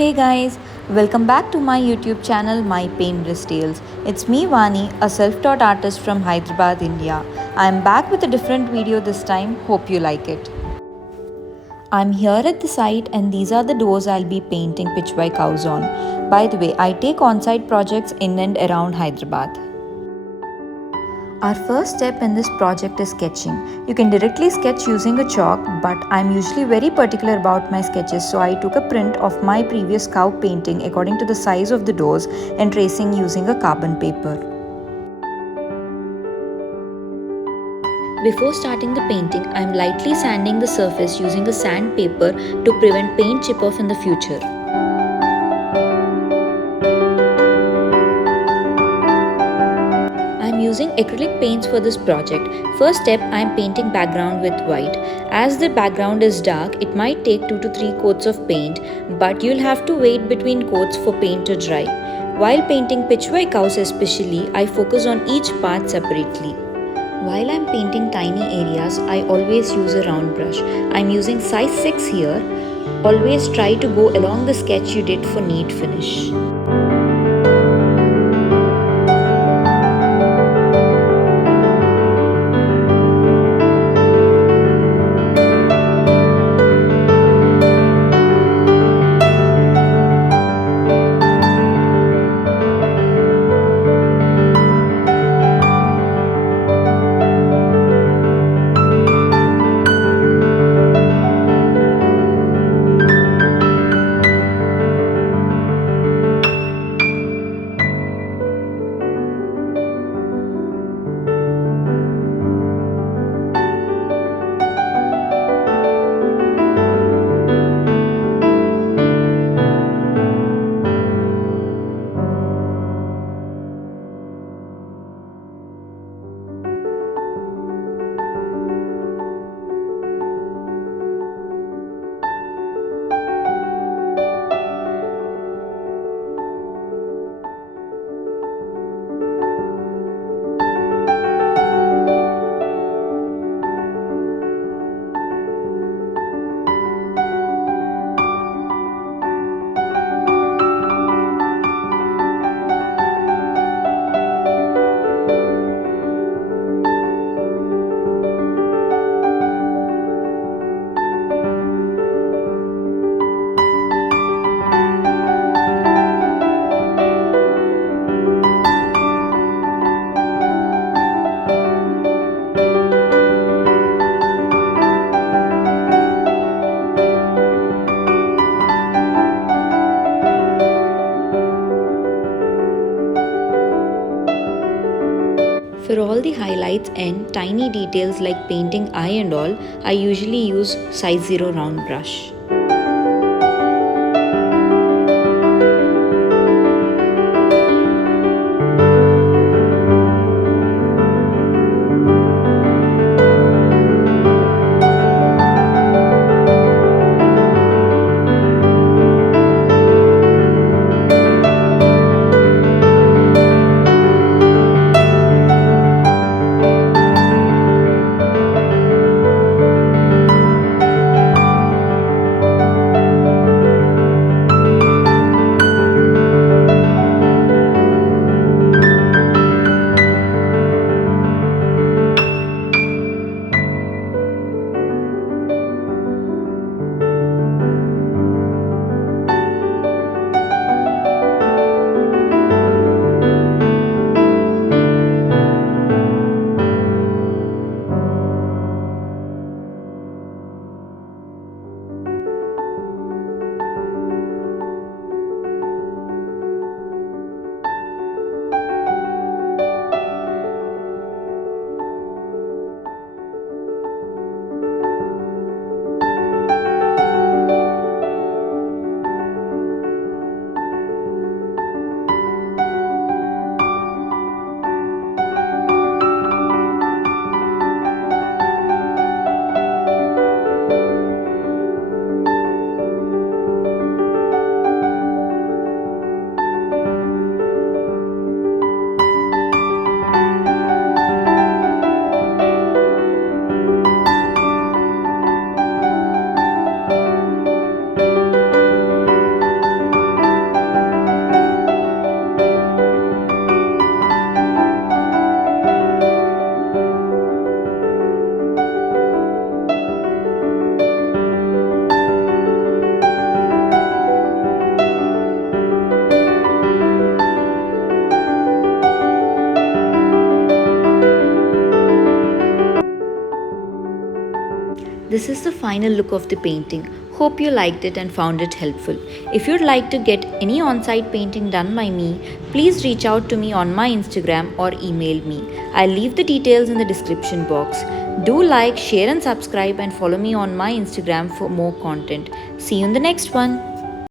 Hey guys, welcome back to my YouTube channel MyPaintbrushTales. It's me Vani, a self-taught artist from Hyderabad, India. I'm back with a different video this time. Hope you like it. I'm here at the site and these are the doors I'll be painting Pichwai cows on. By the way, I take on-site projects in and around Hyderabad. Our first step in this project is sketching. You can directly sketch using a chalk, but I'm usually very particular about my sketches, so I took a print of my previous cow painting according to the size of the doors and tracing using a carbon paper. Before starting the painting, I'm lightly sanding the surface using a sandpaper to prevent paint chip off in the future. I'm using acrylic paints for this project. First step, I'm painting background with white. As the background is dark, it might take 2 to 3 coats of paint, but you'll have to wait between coats for paint to dry. While painting Pichwai cows especially, I focus on each part separately. While I'm painting tiny areas, I always use a round brush. I'm using size 6 here. Always try to go along the sketch you did for neat finish. For all the highlights and tiny details like painting eye and all, I usually use size 0 round brush. This is the final look of the painting. Hope you liked it and found it helpful. If you'd like to get any on-site painting done by me, please reach out to me on my Instagram or email me. I'll leave the details in the description box. Do like, share and subscribe and follow me on my Instagram for more content. See you in the next one.